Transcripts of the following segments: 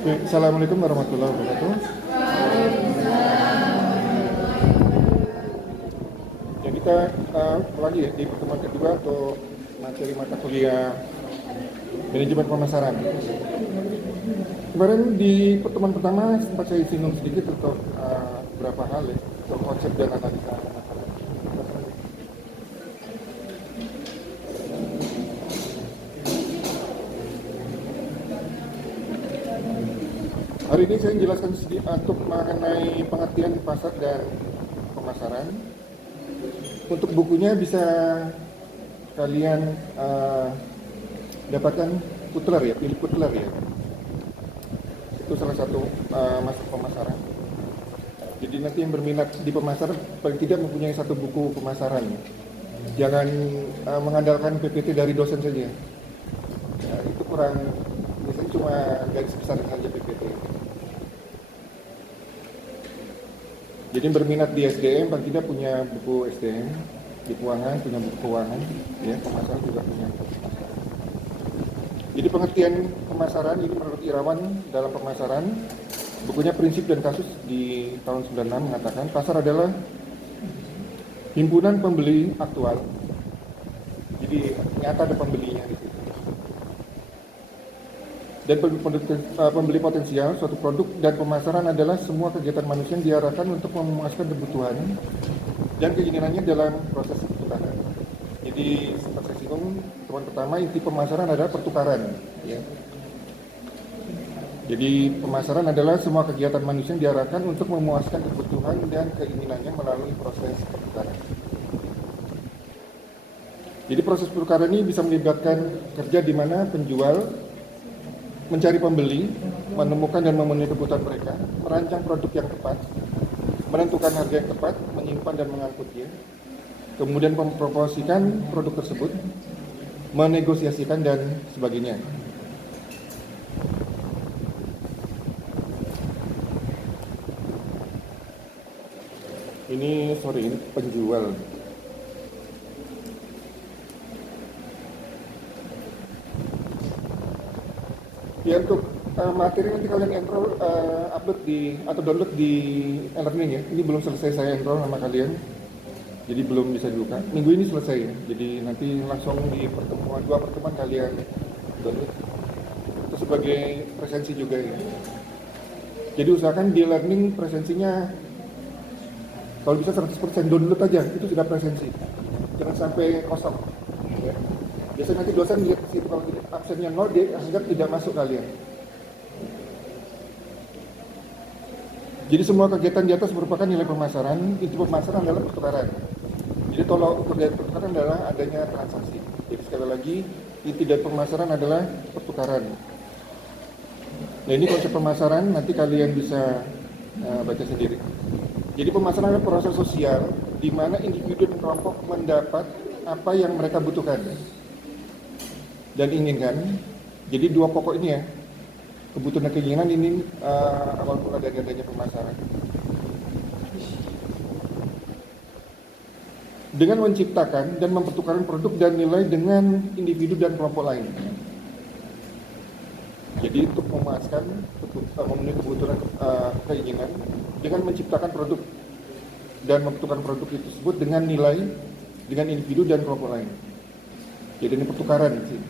Oke, Assalamualaikum warahmatullahi wabarakatuh. Ya kita lagi ya di pertemuan kedua untuk materi mata kuliah manajemen pemasaran. Kemarin di pertemuan pertama sempat saya singgung sedikit untuk beberapa hal ya, untuk konsep dan analisa pemasaran. Hari ini saya menjelaskan sedikit untuk mengenai pengertian pasar dan pemasaran. Untuk bukunya bisa kalian dapatkan Kotler ya, Philip Kotler ya. Itu salah satu masuk pemasaran. Jadi nanti yang berminat di pemasaran paling tidak mempunyai satu buku pemasaran. Jangan mengandalkan PPT dari dosen saja. Ya, itu kurang, biasanya cuma garis besar saja PPT. Jadi yang berminat di SDM paling tidak punya buku SDM, di keuangan punya buku keuangan, ya pemasaran juga punya buku pemasaran. Jadi pengertian pemasaran ini menurut Irawan dalam pemasaran, bukunya Prinsip dan Kasus di tahun 96 mengatakan pasar adalah himpunan pembeli aktual. Jadi nyata ada pembelinya di situ. Dan pembeli potensial suatu produk dan pemasaran adalah semua kegiatan manusia yang diarahkan untuk memuaskan kebutuhan dan keinginannya dalam proses pertukaran. Jadi sempat saya singgung, teman pertama inti pemasaran adalah pertukaran. Ya. Jadi pemasaran adalah semua kegiatan manusia yang diarahkan untuk memuaskan kebutuhan dan keinginannya melalui proses pertukaran. Jadi proses pertukaran ini bisa melibatkan kerja di mana penjual mencari pembeli, menemukan dan memenuhi kebutuhan mereka, merancang produk yang tepat, menentukan harga yang tepat, menyimpan dan mengangkutnya, kemudian mempromosikan produk tersebut, menegosiasikan dan sebagainya. Ini penjual. Ya untuk materi nanti kalian enroll upload di atau download di e-learning ya. Ini belum selesai saya enroll sama kalian, jadi belum bisa dibuka. Minggu ini selesai ya. Jadi nanti langsung di dua pertemuan kalian download. Itu sebagai presensi juga ya. Jadi usahakan di e-learning presensinya kalau bisa 100% download aja, itu sudah presensi. Jangan sampai kosong. Ya. Biasanya nanti dosen lihat situ kalau absennya 0 dia anggap tidak masuk kalian. Jadi semua kegiatan di atas merupakan nilai pemasaran. Inti pemasaran adalah pertukaran. Jadi tolak ukur dari pertukaran adalah adanya transaksi. Jadi sekali lagi inti dari pemasaran adalah pertukaran. Nah ini konsep pemasaran nanti kalian bisa baca sendiri. Jadi pemasaran adalah proses sosial di mana individu dan kelompok mendapat apa yang mereka butuhkan dan inginkan. Jadi dua pokok ini ya, kebutuhan dan keinginan ini awal mula dari adanya pemasaran. Dengan menciptakan dan mempertukarkan produk dan nilai dengan individu dan kelompok lain. Jadi untuk memuaskan, memenuhi kebutuhan keinginan dengan menciptakan produk dan mempertukarkan produk itu tersebut dengan nilai dengan individu dan kelompok lain. Jadi ini pertukaran di sini.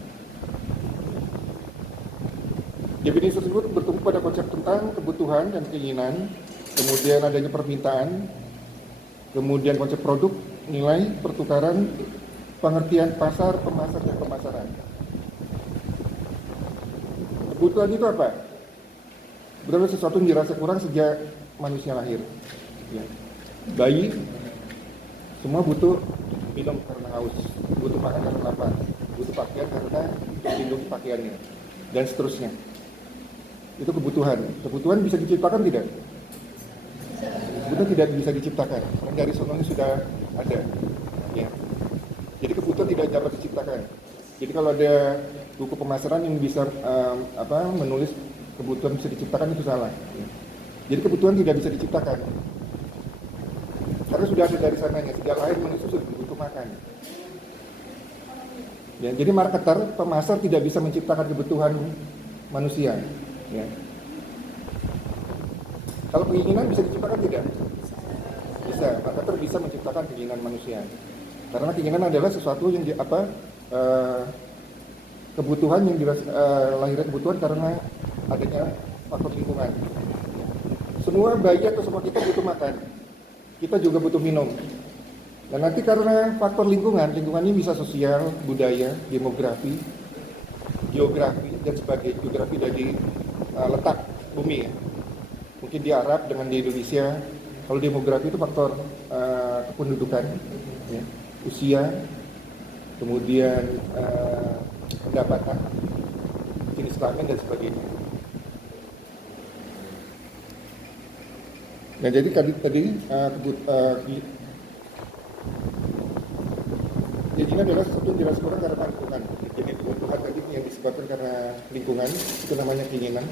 Definisi tersebut bertumpu pada konsep tentang kebutuhan dan keinginan, kemudian adanya permintaan, kemudian konsep produk, nilai, pertukaran, pengertian pasar, pemasar, dan pemasaran. Kebutuhan itu apa? Benar sesuatu yang dirasa kurang sejak manusia lahir. Ya. Bayi, semua butuh minum karena haus, butuh makan karena lapar, butuh pakaian karena melindungi pakaiannya, dan seterusnya. Itu kebutuhan. Kebutuhan bisa diciptakan tidak? Kebutuhan tidak bisa diciptakan. Karena dari sononya sudah ada. Ya. Jadi kebutuhan tidak dapat diciptakan. Jadi kalau ada buku pemasaran yang bisa menulis kebutuhan bisa diciptakan itu salah. Ya. Jadi kebutuhan tidak bisa diciptakan. Karena sudah ada dari sananya. Sejak lahir manusia sudah butuh makan. Ya, jadi marketer, pemasar tidak bisa menciptakan kebutuhan manusia. Ya. Kalau keinginan bisa diciptakan tidak? Bisa. Marketer bisa menciptakan keinginan manusia. Karena keinginan adalah sesuatu yang kebutuhan yang lahirnya kebutuhan karena adanya faktor lingkungan. Semua bayi atau semua kita butuh makan. Kita juga butuh minum. Dan nanti karena faktor lingkungan ini bisa sosial, budaya, demografi, geografi dan sebagainya. Geografi dari letak bumi ya. Mungkin di Arab dengan di Indonesia. Kalau demografi itu faktor kependudukan, ya, usia, kemudian pendapatan, jenis kelamin dan sebagainya. Nah jadi tadi keinginan adalah sesuatu yang dirasa kurang karena lingkungan. Jadi kebutuhan tadi yang disebabkan karena lingkungan itu namanya keinginan.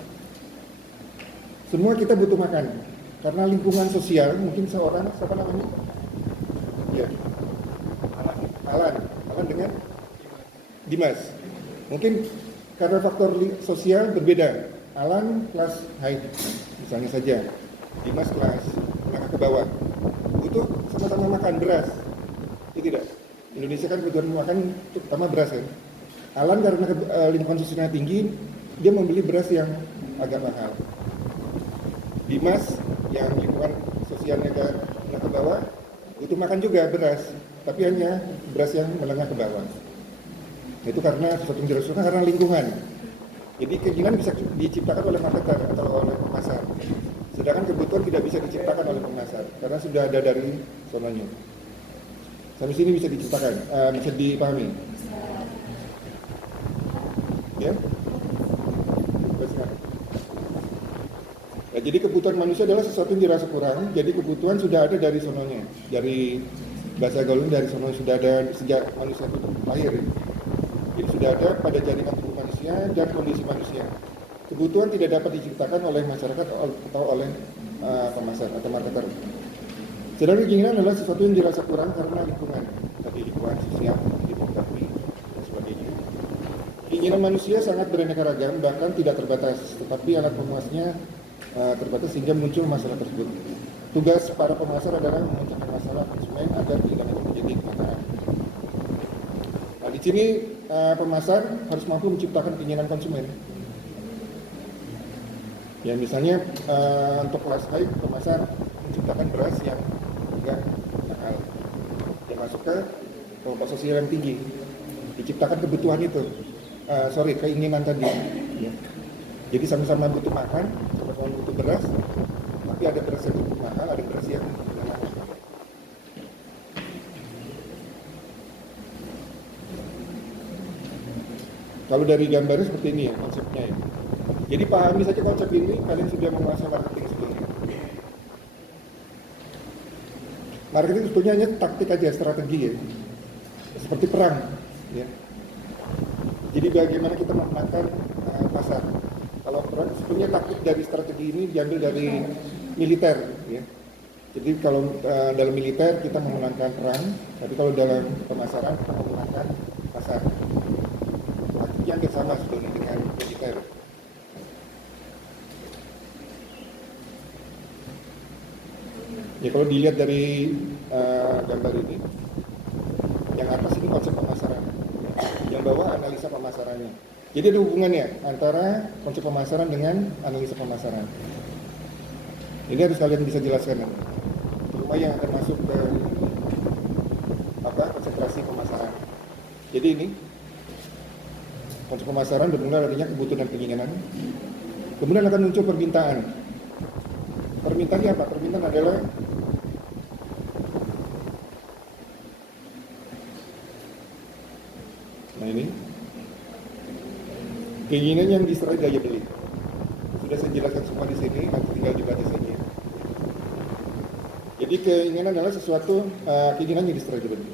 Semua kita butuh makan karena lingkungan sosial. Mungkin seorang siapa namanya? Ya, Alan dengan Dimas. Mungkin karena faktor sosial berbeda. Alan kelas high misalnya saja, Dimas kelas menengah ke bawah. Itu sama-sama makan beras. Itu tidak. Indonesia kan kebutuhan makan terutama beras kan. Alan karena lingkungan sosialnya tinggi, dia membeli beras yang agak mahal. Dimas yang lingkungan sosialnya agak ke bawah, butuh makan juga beras, tapi hanya beras yang menengah ke bawah. Itu karena sesuatu yang dirasakan karena lingkungan. Jadi keinginan bisa diciptakan oleh marketer atau oleh pemasar. Sedangkan kebutuhan tidak bisa diciptakan oleh pemasar karena sudah ada dari sononya. Sampai sini bisa diciptakan, bisa dipahami. Ya. Nah, jadi kebutuhan manusia adalah sesuatu yang dirasa kurang. Jadi kebutuhan sudah ada dari sononya, dari bahasa gaulnya dari sono sudah ada sejak manusia itu lahir. Jadi sudah ada pada jaringan tubuh manusia dan kondisi manusia. Kebutuhan tidak dapat diciptakan oleh masyarakat atau oleh pemasar atau marketer. Sedangkan keinginan adalah sesuatu yang dirasa kurang karena lingkungan, tadi lingkungan sosial, demografi, dan sebagainya. Keinginan manusia sangat beraneka ragam, bahkan tidak terbatas, tetapi alat pemuasnya terbatas sehingga muncul masalah tersebut. Tugas para pemasar adalah memecahkan masalah konsumen agar keinginan itu menjadi kenyataan. Nah, di sini pemasar harus mampu menciptakan keinginan konsumen. Ya, misalnya untuk kelas high, pemasar menciptakan beras yang enggak mahal, yang masuk ke kelompok sosial yang tinggi, diciptakan kebutuhan itu, keinginan tadi. Ya. Jadi sama-sama butuh makan, sama-sama butuh beras, tapi ada beras yang cukup mahal, ada beras yang mahal. Kalau dari gambarnya seperti ini ya konsepnya ya. Jadi pahami saja konsep ini, kalian sudah menguasai marketing sebelumnya. Marketing sebetulnya hanya taktik aja, strategi ya. Seperti perang ya. Jadi bagaimana kita memenangkan pasar. Kalau perang sebetulnya taktik dari strategi ini diambil dari militer ya. Jadi kalau dalam militer kita memenangkan perang, tapi kalau dalam pemasaran kita memenangkan pasar. Taktiknya hampir sama sebetulnya dengan militer. Ya kalau dilihat dari gambar ini, yang atas ini konsep pemasaran, yang bawah analisa pemasarannya. Jadi ada hubungannya antara konsep pemasaran dengan analisa pemasaran. Ini harus kalian bisa jelaskan, terutama yang akan masuk ke konsentrasi pemasaran. Jadi ini konsep pemasaran bermula adanya kebutuhan dan keinginan. Kemudian akan muncul permintaan. Permintaan apa? Permintaan adalah ini keinginan yang disertai daya beli. Sudah saya jelaskan semua di sini, nanti tinggal dibaca saja. Jadi keinginan adalah sesuatu keinginan yang disertai daya beli.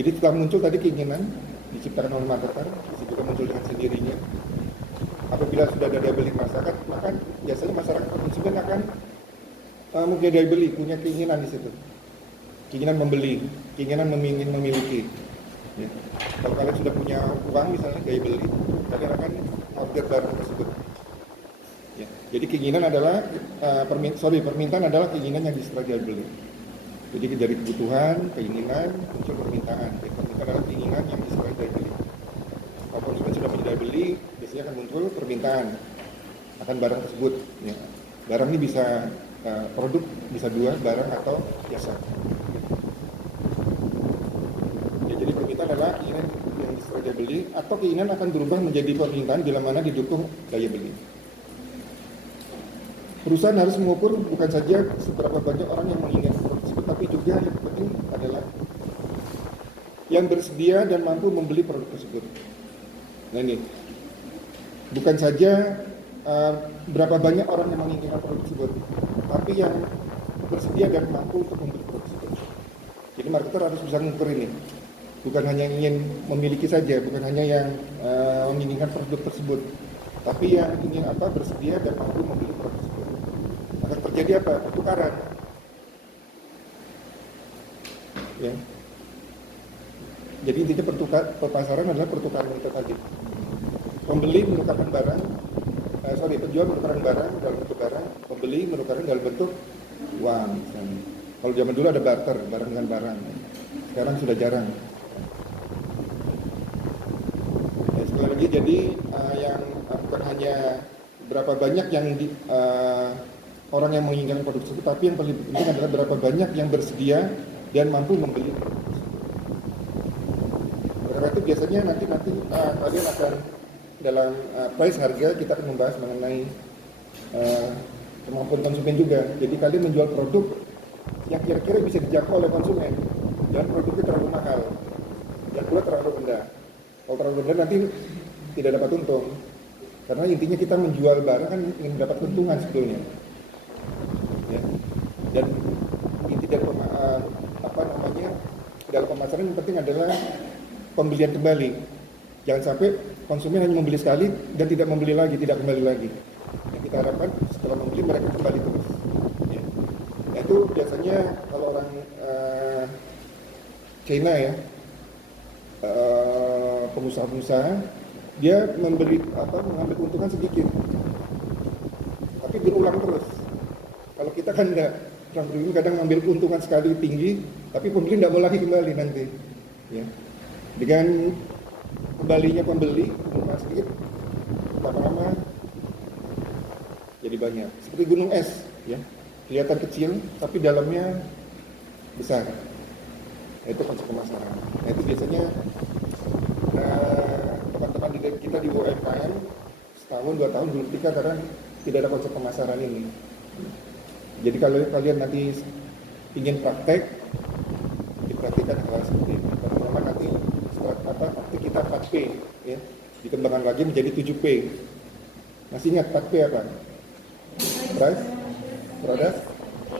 Jadi setelah muncul tadi keinginan diciptakan oleh marketer, juga muncul dengan sendirinya. Apabila sudah ada daya beli masyarakat, maka biasanya masyarakat konsumen akan mempunyai daya beli, punya keinginan di situ. Keinginan membeli, keinginan memiliki. Ya. Kalau kalian sudah punya uang misalnya daya beli, kalian akan order barang tersebut. Ya. Jadi keinginan adalah permintaan adalah keinginan yang disetelah jual beli. Jadi dari kebutuhan, keinginan muncul permintaan. Jadi permintaan adalah keinginan yang disetelah jual beli. Kalau konsumen sudah menjual beli, biasanya akan muncul permintaan akan barang tersebut. Ya. Barang ini bisa produk, bisa dua barang atau jasa. Ya, jadi permintaan adalah keinginan yang disetelah jual beli atau keinginan akan berubah menjadi permintaan bila mana didukung daya beli. Perusahaan harus mengukur bukan saja seberapa banyak orang yang menginginkan produk tersebut, tapi juga yang penting adalah yang bersedia dan mampu membeli produk tersebut. Nah ini, bukan saja berapa banyak orang yang menginginkan produk tersebut, tapi yang bersedia dan mampu untuk membeli produk tersebut. Jadi marketer harus bisa mengukur ini. Bukan hanya ingin memiliki saja, bukan hanya yang menginginkan produk tersebut, tapi yang ingin bersedia dan mampu membeli produk tersebut. Akan terjadi apa? Pertukaran. Ya. Jadi intinya perpasaran adalah pertukaran itu tadi. Pembeli menukarkan barang, penjual menukarkan barang dalam bentuk barang, pembeli menukarkan dalam bentuk uang. Misalnya. Kalau zaman dulu ada barter, barang dengan barang. Sekarang sudah jarang. Ya, sekali lagi, jadi yang bukan hanya berapa banyak yang orang yang menginginkan produk tersebut, tapi yang paling penting adalah berapa banyak yang bersedia dan mampu membeli produk tersebut. Karena itu biasanya nanti kalian akan dalam price harga kita akan membahas mengenai kemampuan konsumen juga. Jadi kalian menjual produk yang kira-kira bisa dijangkau oleh konsumen dan produknya terlalu mahal dan pula terlalu rendah. Kalau terlalu rendah nanti tidak dapat untung. Karena intinya kita menjual barang kan ingin mendapat keuntungan sebetulnya. Ya. Dan inti dari dalam pemasaran yang penting adalah pembelian kembali. Jangan sampai konsumen hanya membeli sekali dan tidak membeli lagi, tidak kembali lagi. Yang kita harapkan setelah membeli mereka kembali terus. Ya. Nah, itu biasanya kalau orang China ya, pengusaha-pengusaha dia mengambil keuntungan sedikit, tapi berulang terus. Kalau kita kan enggak, orang berulang kadang mengambil keuntungan sekali tinggi, tapi pembeli tidak mau lagi kembali nanti. Ya. Dengan kembalinya pembeli, keuntungan sedikit, lama-lama jadi banyak. Seperti gunung es, ya, kelihatan kecil, tapi dalamnya besar. Nah, itu konsep pemasaran. Nah, itu biasanya teman-teman kita di UMKM setahun 2 tahun belum ketika karena tidak ada konsep pemasaran ini. Jadi kalau kalian nanti ingin praktek, diperhatikan hal seperti ini. Teman-teman nanti setelah kita 4P, ya, dikembangkan lagi menjadi 7P. Masih ingat 4P apa? Price, product,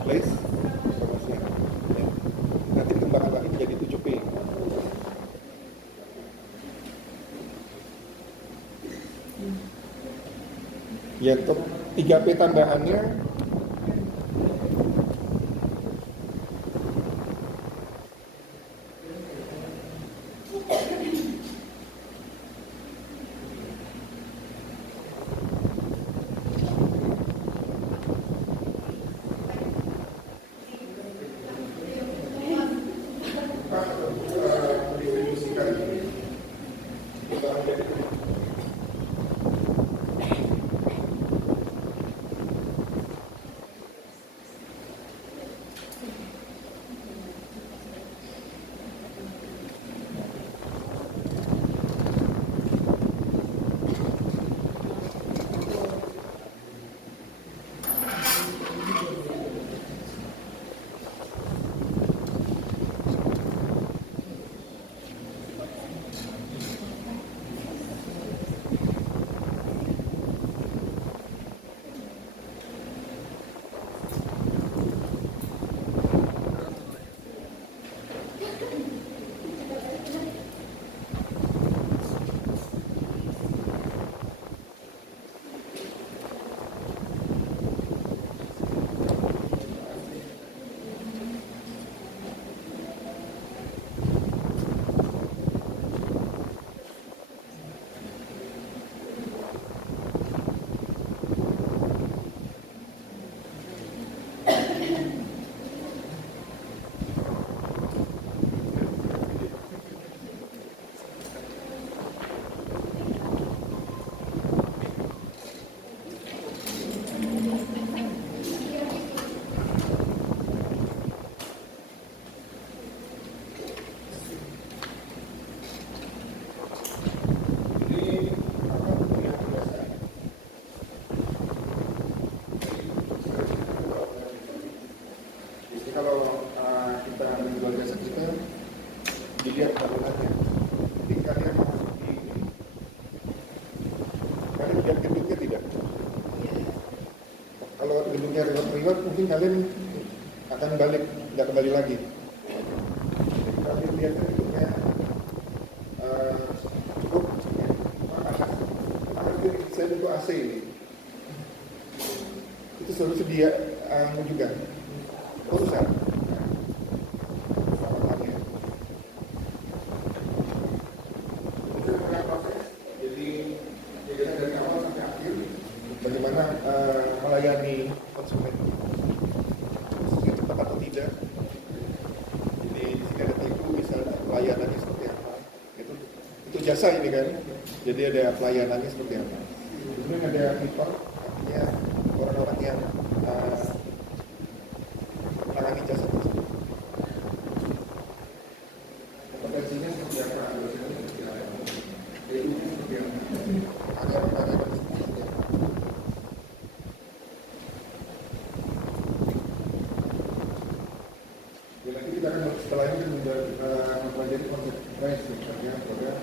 place, promotion. Ya. Nanti dikembangkan lagi menjadi 7P. Ya, untuk 3P tambahannya gedungnya tidak. Kalau gedungnya reward mungkin kalian akan balik, tidak kembali lagi. Jadi kalian lihatnya gedungnya cukup akan saya untuk AC ini. Itu selalu sedia juga. Susah. Bagaimana melayani konsumen, cepat atau tidak. Jadi di sini ada tipu, misalnya pelayanannya seperti apa. Itu jasa ini kan. Jadi ada pelayanannya seperti apa. Kemudian ada people, artinya orang-orang yang menangani jasa tersebut. Kompetensinya seperti apa? Itu seperti apa? Ada pertanyaan. Setelah ini mempelajari konsep price, misalnya program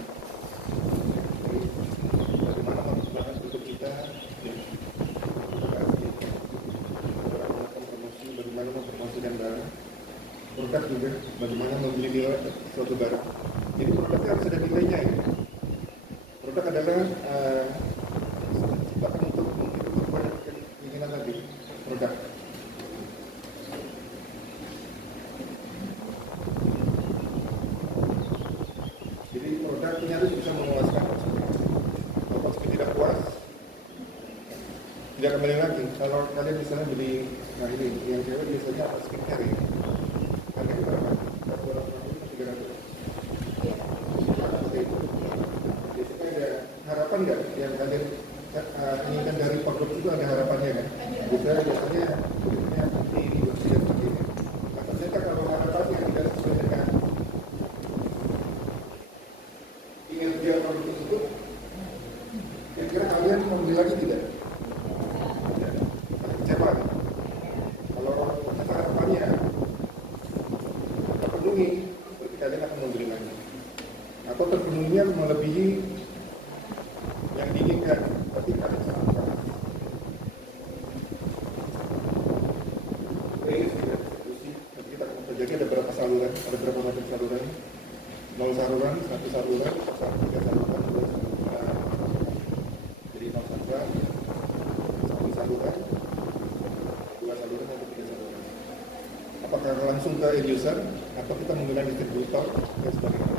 bagaimana menggunakan produk kita, promosi, bagaimana mempromosikan barang, produk juga, bagaimana membeli nilai suatu barang. Jadi produknya harus ada nilainya ya. Produk adalah diciptakan untuk mengikuti keinginan tadi, produk. Harus bisa memuaskan konsumen. Kalau konsumen tidak puas, tidak kembali lagi. Kalau kalian misalnya beli, nah ini yang cewek biasanya apa skincare ya? Harganya berapa? 200, 300. Biasanya ada harapan nggak yang kalian inginkan dari produk itu, ada harapannya kan? Biasanya ini bersih seperti ini. Nah ternyata kalau harapannya tidak sesuai dengan dia produk tersebut, kira-kira kalian membeli lagi tidak? Tidak. Kecewa. Kalau ternyata harapannya terpenuhi, berarti kalian akan membeli lagi. Atau terpenuhinya melebihi yang diinginkan, berarti kalian sangat keras. Nanti kita akan pelajari ada berapa saluran, ada berapa macam saluran. 0 saluran, 1 saluran, 3 saluran, 2 saluran. Jadi 0 saluran, 1 saluran, 2 saluran, atau 3 saluran. Apakah langsung ke end user atau kita menggunakan distributor dan sebagainya.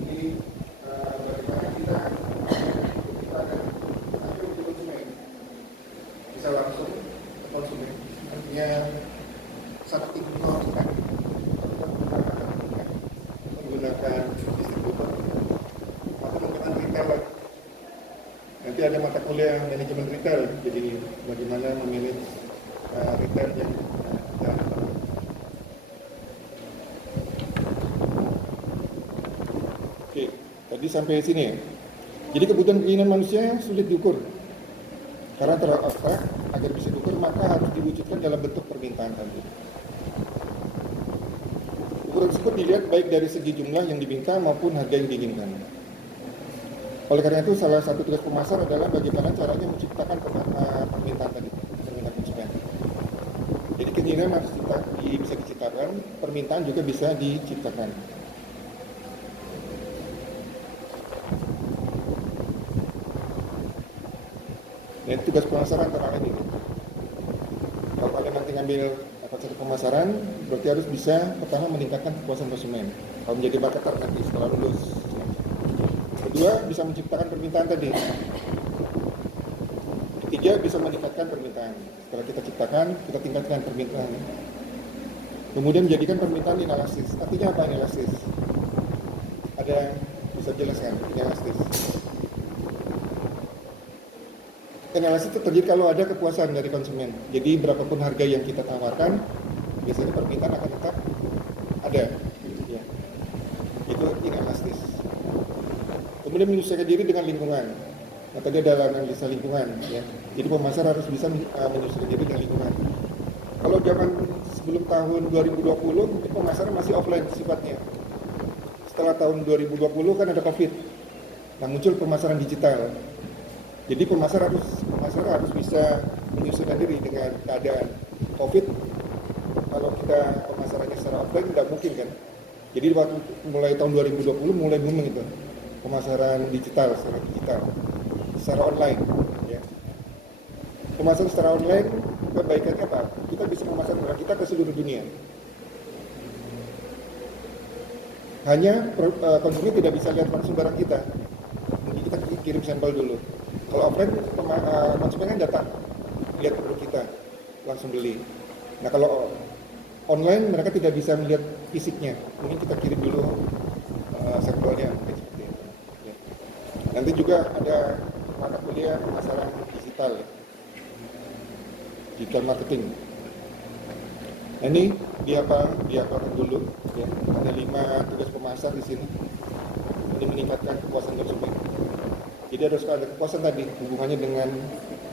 Ini bagaimana kita untuk konsumen bisa langsung ke konsumen. Artinya satu tikungan menggunakan distributor atau menggunakan retailer. Nanti ada mata kuliah manajemen retail, jadi bagaimana memilih retail yang Oke, tadi sampai sini ya. Jadi kebutuhan keinginan manusia sulit diukur karena terlalu abstrak. Agar bisa diukur maka harus diwujudkan dalam bentuk permintaan tadi. Ukuran tersebut dilihat baik dari segi jumlah yang diminta maupun harga yang diinginkan. Oleh karena itu, salah satu tugas pemasar adalah bagaimana caranya menciptakan permintaan tadi, permintaan konsumen. Jadi keinginan harus bisa diciptakan, permintaan juga bisa diciptakan. Dan tugas pemasaran antara lain ini. Kalau kalian nanti ngambil konsep pemasaran, berarti harus bisa pertama meningkatkan kepuasan konsumen. Kalau menjadi marketer nanti setelah lulus. Kedua, bisa menciptakan permintaan tadi. Ketiga, bisa meningkatkan permintaan. Setelah kita ciptakan, kita tingkatkan permintaan. Kemudian menjadikan permintaan inelastis. Artinya apa inelastis? Ada yang bisa jelaskan inelastis? Inelastis itu terjadi kalau ada kepuasan dari konsumen. Jadi berapapun harga yang kita tawarkan, biasanya permintaan akan tetap ada. Ya. Itu inelastis. Kemudian menyesuaikan diri dengan lingkungan. Nah, tadi ada analisa lingkungan. Ya. Jadi pemasar harus bisa menyesuaikan diri dengan lingkungan. Kalau zaman sebelum tahun 2020, mungkin pemasaran masih offline sifatnya. Setelah tahun 2020 kan ada COVID. Nah, muncul pemasaran digital. Jadi pemasar harus bisa menyesuaikan diri dengan keadaan COVID. Kalau kita pemasarannya secara offline nggak mungkin kan. Jadi waktu mulai tahun 2020 mulai booming itu pemasaran digital, secara online. Ya. Pemasaran secara online kebaikannya apa? Kita bisa memasarkan barang kita ke seluruh dunia. Hanya konsumen tidak bisa lihat langsung barang kita. Jadi kita kirim sampel dulu. Kalau offline konsumen kan datang lihat produk kita langsung beli. Nah kalau online mereka tidak bisa melihat fisiknya. Mungkin kita kirim dulu sampelnya seperti itu. Ya. Nanti juga ada mata kuliah pemasaran digital, ya. Digital marketing. Nah, ini diapakan dulu. Ya. Ada 5 tugas pemasar di sini. Ini meningkatkan kepuasan konsumen. Jadi harus ada kepuasan tadi hubungannya dengan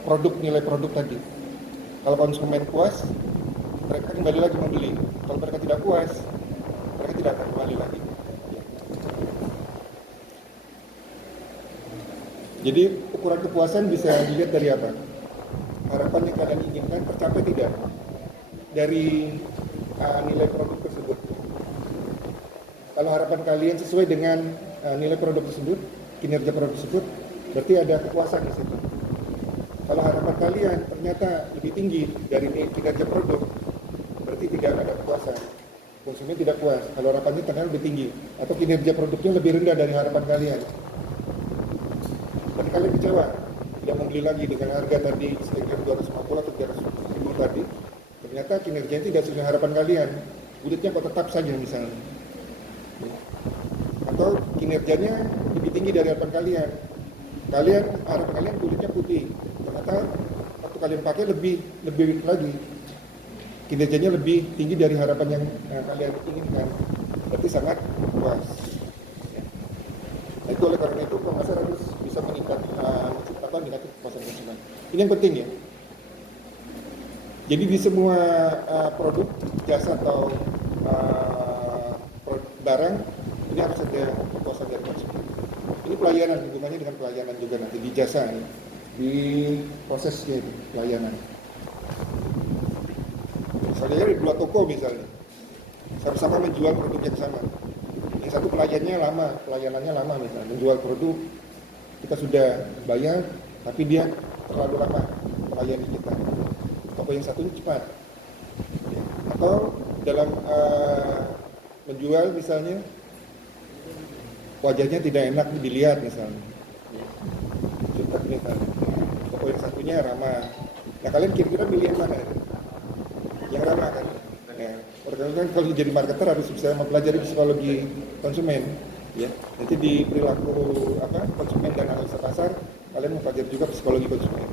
produk, nilai produk tadi. Kalau konsumen puas, mereka kembali lagi membeli. Kalau mereka tidak puas, mereka tidak akan kembali lagi. Ya. Jadi ukuran kepuasan bisa dilihat dari apa? Harapan yang kalian inginkan tercapai tidak dari nilai produk tersebut. Kalau harapan kalian sesuai dengan nilai produk tersebut, kinerja produk tersebut, berarti ada kepuasan di situ. Kalau harapan kalian ternyata lebih tinggi dari kinerja produk, berarti tidak ada kepuasan. Konsumen tidak puas. Kalau harapannya ternyata lebih tinggi, atau kinerja produknya lebih rendah dari harapan kalian, dan kalian kecewa, tidak membeli lagi dengan harga tadi sekitar 250 atau 300 ribu tadi, ternyata kinerjanya tidak sesuai harapan kalian, kulitnya kok tetap saja misalnya, atau kinerjanya lebih tinggi dari harapan kalian. Harapan kalian kulitnya putih, ternyata waktu kalian pakai lebih lagi, kinerjanya lebih tinggi dari harapan yang kalian inginkan, berarti sangat puas. Nah, itu oleh karena itu pemasar harus bisa menciptakan nilai kepuasan konsumen. Ini yang penting ya. Jadi di semua produk, jasa atau barang ini harus ada kepuasan dari konsumen. Ini pelayanan, hubungannya dengan pelayanan juga nanti di jasa nih, di prosesnya itu pelayanan. Misalnya di dua toko misalnya, sama-sama menjual produk yang sama. Yang satu pelayanannya lama misalnya, menjual produk kita sudah bayar, tapi dia terlalu lama melayani kita. Toko yang satunya cepat. Atau dalam menjual misalnya, wajahnya tidak enak dilihat misalnya. Cepat misalnya. Toko yang satunya ramah. Nah kalian kira-kira pilih yang mana? Yang ramah kan? Ya, orang kalau jadi marketer harus bisa mempelajari psikologi konsumen, ya. Nanti di perilaku konsumen dan analisa pasar, kalian mempelajari juga psikologi konsumen.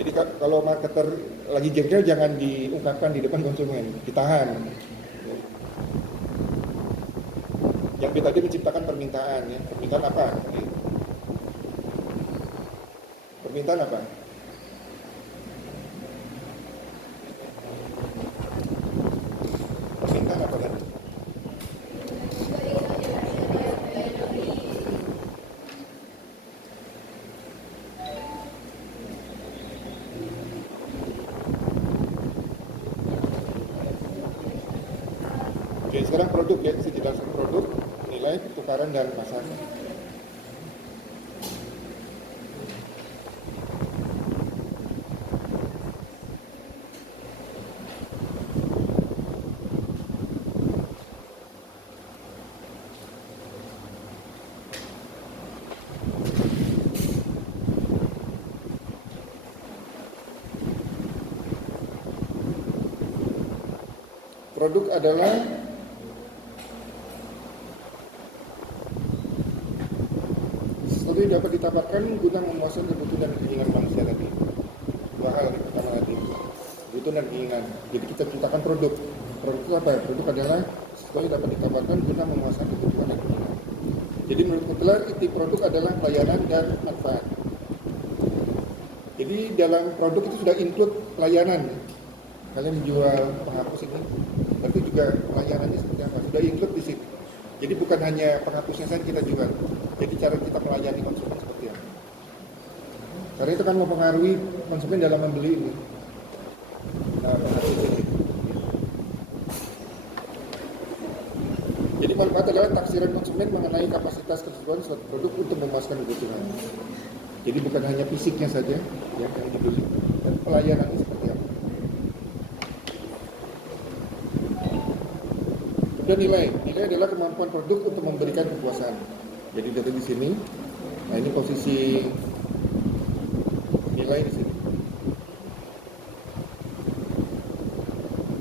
Jadi kalau marketer lagi jengkel jangan diungkapkan di depan konsumen, ditahan. Ya. Yang tadi menciptakan permintaan, ya. Permintaan apa? Permintaan apa? Permintaan apa tadi? Oke, sekarang produk ya, saya jelaskan produk, nilai, pertukaran, dan pasar. Produk adalah sesuatu yang dapat ditawarkan guna memuaskan kebutuhan dan keinginan manusia tadi. Dua hal yang pertama tadi, kebutuhan dan keinginan. Jadi kita ciptakan produk. Produk itu apa? Produk adalah sesuatu yang dapat ditawarkan guna memuaskan kebutuhan dan keinginan. Jadi menurut Kotler, inti produk adalah pelayanan dan manfaat. Jadi dalam produk itu sudah include pelayanan. Kalian menjual penghapus ini, berarti juga pelayanannya seperti apa? Sudah include di situ. Jadi bukan hanya penghapusnya saja kita jual. Jadi cara kita melayani konsumen seperti apa? Karena itu kan mempengaruhi konsumen dalam membeli ini. Nah, hasil ini. Jadi manfaat adalah taksiran konsumen mengenai kapasitas keseluruhan suatu produk untuk memuaskan kebutuhan. Jadi bukan hanya fisiknya saja yang dibeli, dan pelayanannya seperti apa. Kemudian nilai adalah kemampuan produk untuk memberikan kepuasan. Jadi data di sini, nah ini posisi nilai di sini.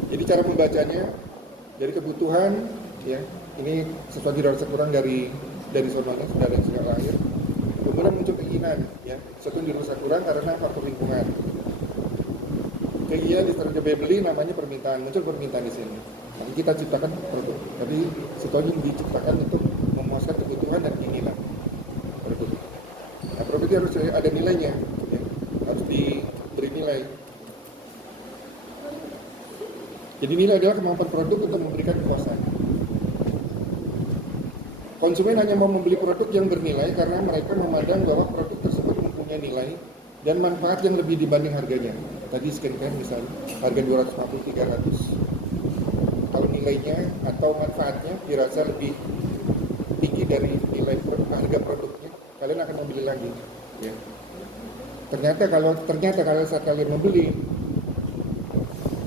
Jadi cara membacanya dari kebutuhan, ya ini sesuatu dirasa kurang dari sononya, saudara yang sudah lahir. Kemudian muncul keinginan, ya sesuatu yang dirasa kurang karena faktor lingkungan. Keinginan disertai beli namanya permintaan, muncul permintaan di sini. Nanti kita ciptakan produk. Tapi sesuatu yang diciptakan untuk memuaskan kebutuhan dan keinginan produk. Nah, produk itu harus ada nilainya, ya. Harus diberi nilai. Jadi nilai adalah kemampuan produk untuk memberikan kepuasan. Konsumen hanya mau membeli produk yang bernilai karena mereka memandang bahwa produk tersebut mempunyai nilai dan manfaat yang lebih dibanding harganya. Tadi skincare misalnya, harga 250-300. Kalau nilainya atau manfaatnya dirasa lebih tinggi dari nilai harga produknya, kalian akan membeli lagi. Ya. Ternyata kalau saat kalian membeli,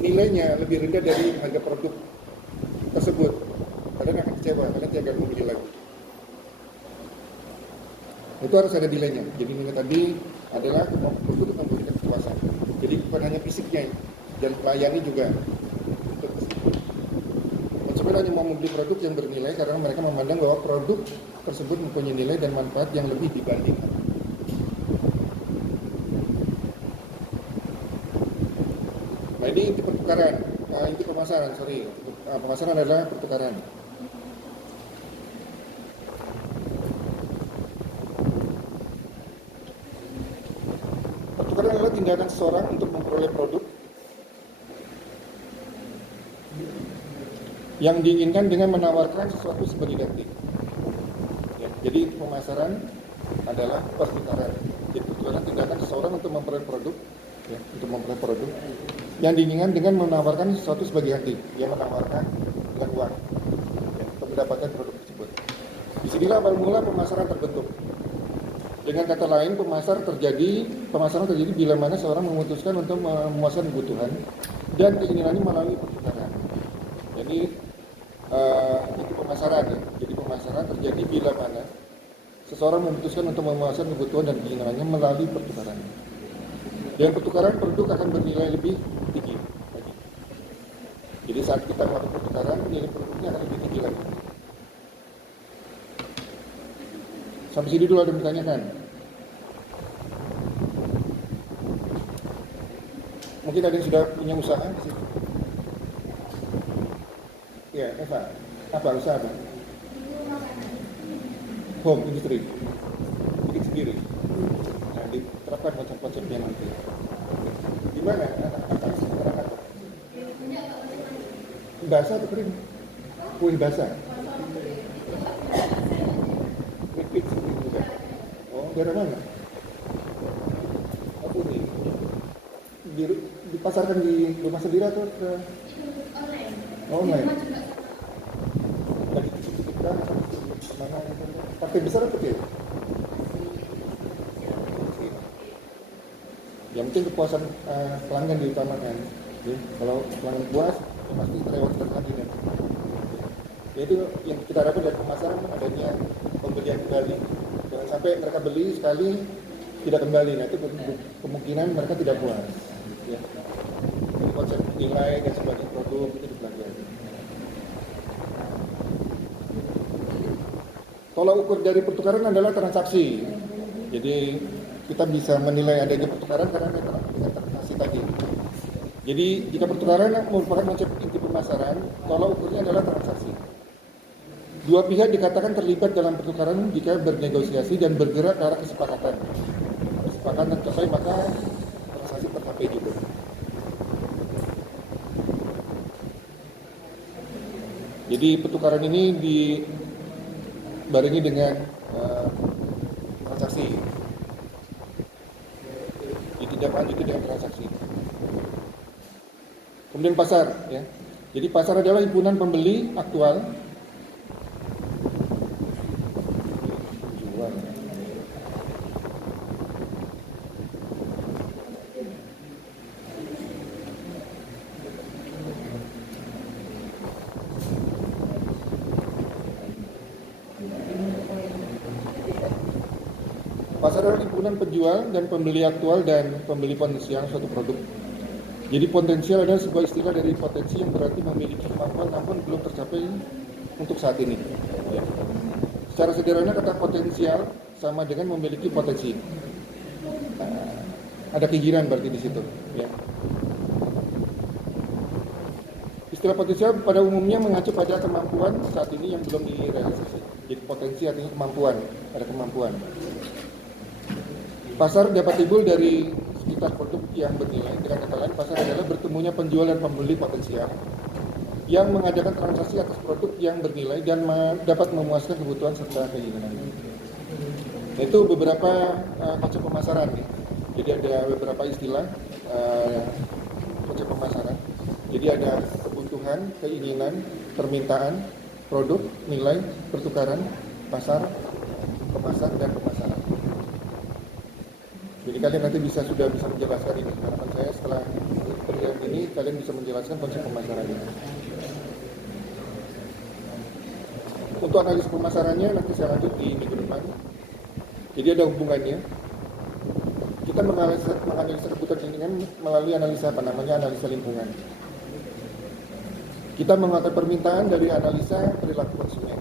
nilainya lebih rendah dari harga produk tersebut, kalian akan kecewa, kalian tidak akan membeli lagi. Itu harus ada nilainya. Jadi nilai tadi adalah kemampuan produk untuk memberikan kepuasan. Jadi bukan hanya fisiknya, dan pelayani juga. Konsumen hanya mau membeli produk yang bernilai karena mereka memandang bahwa produk tersebut mempunyai nilai dan manfaat yang lebih dibandingkan. Nah ini inti pertukaran, inti pemasaran, pemasaran adalah pertukaran. Pertukaran adalah tindakan seseorang untuk memperoleh produk yang diinginkan dengan menawarkan sesuatu sebagai ganti. Ya, jadi pemasaran adalah pertukaran. Jadi pertukaran tindakan seseorang untuk memperoleh produk, ya, yang diinginkan dengan menawarkan sesuatu sebagai ganti. Dia menawarkan dengan uang, ya, untuk mendapatkan produk tersebut. Disinilah awal mula pemasaran terbentuk. Dengan kata lain, pemasaran terjadi bila mana seorang memutuskan untuk memuaskan kebutuhan dan keinginannya melalui pertukaran. Jadi itu pemasaran, ya. Jadi pemasaran terjadi bila mana seseorang memutuskan untuk memuaskan kebutuhan dan keinginannya melalui pertukaran. Dan pertukaran produk akan bernilai lebih tinggi lagi. Jadi saat kita melakukan pertukaran, nilai produknya akan lebih tinggi lagi. Sampai sini dulu ada yang ditanyakan. Mungkin ada yang sudah punya usaha di situ. Ya, Eva. Apa usaha apa? Home industry. Bikin sendiri. Nah, diterapkan konsep-konsepnya nanti. Di mana? Masyarakat. Basah atau kering? Kue basah. Repeat sendiri juga. Oh, daerah mana? Apa ini? Dipasarkan di rumah sendiri atau ke online? Lagi kita mana? Partai besar atau kecil? Yang penting kepuasan pelanggan diutamakan. Jadi, kalau pelanggan puas, ya pasti terlewatkan lagi kan. Yaitu yang kita harapkan dari pemasaran adanya pembelian kembali. Jangan sampai mereka beli sekali tidak kembali, nah itu kemungkinan mereka tidak puas. Ya. Jadi konsep nilai dan sebagainya produk itu dipelajari. Tolak ukur dari pertukaran adalah transaksi. Jadi kita bisa menilai adanya pertukaran karena dengan transaksi tadi. Jadi jika pertukaran merupakan konsep inti pemasaran, tolak ukurnya adalah transaksi. Dua pihak dikatakan terlibat dalam pertukaran jika bernegosiasi dan bergerak ke arah kesepakatan. Kesepakatan tercapai maka transaksi tercapai juga. Jadi pertukaran ini dibarengi dengan transaksi. ditindaklanjuti dengan transaksi. Kemudian pasar, ya. Jadi pasar adalah himpunan pembeli aktual. Pasar adalah himpunan penjual dan pembeli aktual dan pembeli potensial suatu produk. Jadi potensial adalah sebuah istilah dari potensi yang berarti memiliki kemampuan namun belum tercapai untuk saat ini. Ya. Secara sederhana kata potensial sama dengan memiliki potensi. Ada keinginan berarti di situ. Ya. Istilah potensial pada umumnya mengacu pada kemampuan saat ini yang belum direalisasi. Jadi potensi artinya kemampuan, ada kemampuan. Pasar dapat timbul dari sekitar produk yang bernilai. Dengan kata lain, pasar adalah bertemunya penjual dan pembeli potensial yang mengadakan transaksi atas produk yang bernilai dan dapat memuaskan kebutuhan serta keinginan. Itu beberapa konsep pemasaran. Jadi ada beberapa istilah konsep pemasaran. Jadi ada kebutuhan, keinginan, permintaan, produk, nilai, pertukaran, pasar, kemasan, dan pemasaran. Jadi kalian nanti sudah bisa menjelaskan ini. Harapan saya setelah pertemuan ini kalian bisa menjelaskan konsep pemasaran ini. Untuk analisis pemasarannya nanti saya lanjut di minggu depan. Jadi ada hubungannya. Kita menganalisa kebutuhan ini kan melalui analisa analisa lingkungan. Kita menguatkan permintaan dari analisa perilaku konsumen.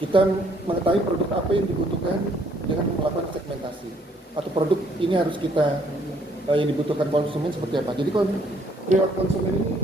Kita mengetahui produk apa yang dibutuhkan dengan melakukan segmentasi. Atau produk ini harus kita yang dibutuhkan konsumen seperti apa. Jadi kalau perilaku konsumen ini